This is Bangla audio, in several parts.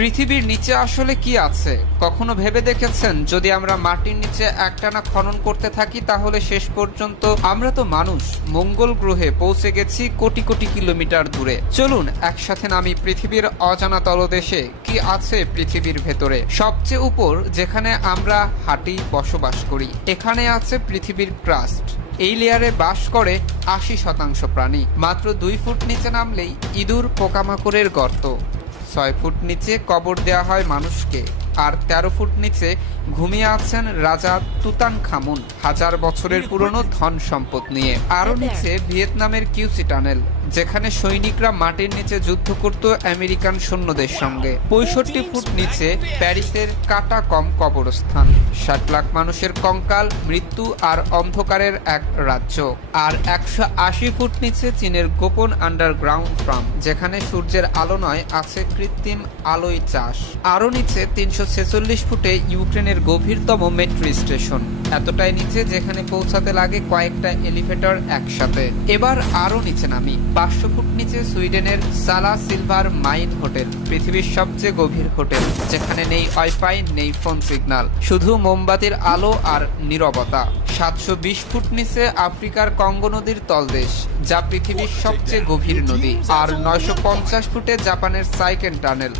পৃথিবীর নিচে আসলে কি আছে? কখনো ভেবে দেখেছেন যদি আমরা মাটির নিচে একটানা খনন করতে থাকি তাহলে শেষ পর্যন্ত আমরা তো মানুষ মঙ্গল গ্রহে পৌঁছে গেছি কোটি কোটি কিলোমিটার দূরে। চলুন একসাথে নামি পৃথিবীর অজানা তলদেশে। কি আছে পৃথিবীর ভেতরে? সবচেয়ে উপর যেখানে আমরা হাঁটি বসবাস করি, এখানে আছে পৃথিবীর ক্রাস্ট। এই লেয়ারে বাস করে ৮০% প্রাণী। মাত্র ২ ফুট নিচে নামলেই ইঁদুর পোকামাকড়ের গর্ত। ৬ ফুট নিচে কবর দেয়া হয় মানুষকে, আর ১৩ ফুট নিচে ঘুমিয়ে আছেন রাজা তুতানখামুন, হাজার বছরের পুরনো ধন সম্পদ নিয়ে। আরো নিচে ভিয়েতনামের কিউসি টানেল, যেখানে সৈনিকরা মাটির নিচে যুদ্ধ করত আমেরিকান সৈন্যদের সঙ্গে। ৬৫ ফুট নিচে প্যারিসের কাটা কম কবরস্থান, ৬০ লাখ মানুষের কঙ্কাল, মৃত্যু আর অন্ধকারের এক রাজ্য। আর ১৮০ ফুট নিচে চীনের গোপন আন্ডারগ্রাউন্ড ফার্ম, যেখানে সূর্যের আলো নয়, আছে কৃত্রিম আলোয় চাষ। আরো নিচে ৩৪৬ ফুটে ইউক্রেনের গভীরতম মেট্রো স্টেশন, এতটাই নিচে যেখানে পৌঁছাতে লাগে কয়েকটা এলিভেটর একসাথে। এবার আরো নিচে নামি। ৫০০ ফুট নিচে সুইডেনের সালা সিলভার মাইন হোটেল, পৃথিবীর সবচেয়ে গভীর হোটেল, যেখানে নেই ওয়াইফাই, নেই ফোন সিগন্যাল, শুধু মোমবাতির আলো আর নীরবতা। ৭২০ ফুট নিচে আফ্রিকার কঙ্গো নদীর তলদেশ, যা পৃথিবীর সবচেয়ে গভীর নদী। আর ৯৫০ ফুটে জাপানের সাইকেন টানেল,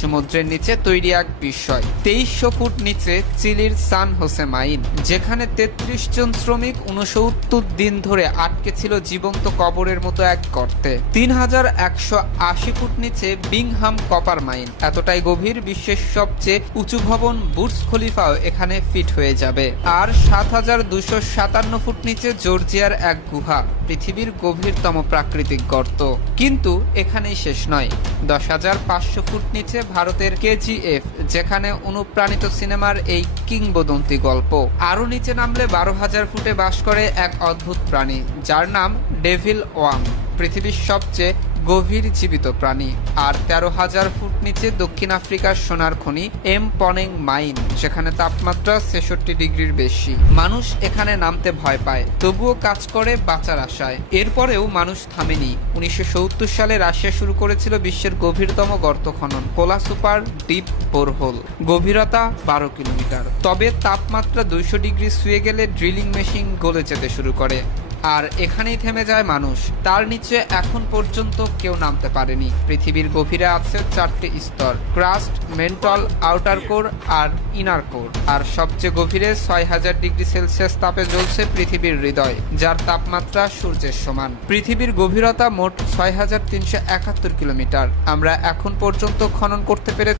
সমুদ্রের নিচে তৈরি এক বিস্ময়। ২৩০০ ফুট নিচে চিলির সান হোসে মাইন, যেখানে ৩৩ জন শ্রমিক ৬৯ দিন ধরে আটকে ছিল জীবন্ত কবরের মতো এক গর্তে। ৩১৮০ ফুট নিচে বিংহাম কপার মাইন, এতটাই গভীর বিশ্বের সবচেয়ে উঁচু ভবন বুর্জ খলিফাও এখানে ফিট হয়ে যাবে। আর ৭২৫৭ ফুট নিচে জর্জিয়ার এক গুহা, পৃথিবীর গভীরতম প্রাকৃতিক গর্ত। কিন্তু এখানেই শেষ নয়। ১০৫০০ ফুট নিচে ভারতের কেজিএফ, যেখানে অনুপ্রাণিত সিনেমার এই কিংবদন্তি গল্প। আরো নিচে নামলে ১২,০০০ ফুটে বাস করে এক অদ্ভুত প্রাণী, যার নাম ডেভিল ওয়াং, পৃথিবীর সবচেয়ে গভীর জীবিত প্রাণী। আর ১৩,০০০ ফুট নিচে দক্ষিণ আফ্রিকার সোনার খনি এম পনেং মাইন, যেখানে তাপমাত্রা ৬৬ ডিগ্রির বেশি। মানুষ এখানে নামতে ভয় পায়, তবুও কাজ করে বাঁচার আশায়। এরপরেও মানুষ থামেনি। ১৯৭০ সালে রাশিয়া শুরু করেছিল বিশ্বের গভীরতম গর্ত খনন, কোলা সুপার ডিপ বোরহোল, গভীরতা ১২ কিলোমিটার। তবে তাপমাত্রা ২০০ ডিগ্রি ছুঁয়ে গেলে ড্রিলিং মেশিন গলে যেতে শুরু করে, আর এখানেই থেমে যায় মানুষ। তার নিচে এখন পর্যন্ত কেউ নামতে পারেনি। পৃথিবীর গভীরে আছে ৪টি স্তর: ক্রাস্ট, মেন্টল, আউটার কোর আর ইনার কোর। আর সবচেয়ে গভীরে ৬,০০০ ডিগ্রি সেলসিয়াস তাপে জ্বলছে পৃথিবীর হৃদয়, যার তাপমাত্রা সূর্যের সমান। পৃথিবীর গভীরতা মোট ৬,৩৭১ কিলোমিটার। আমরা এখন পর্যন্ত খনন করতে পেরেছি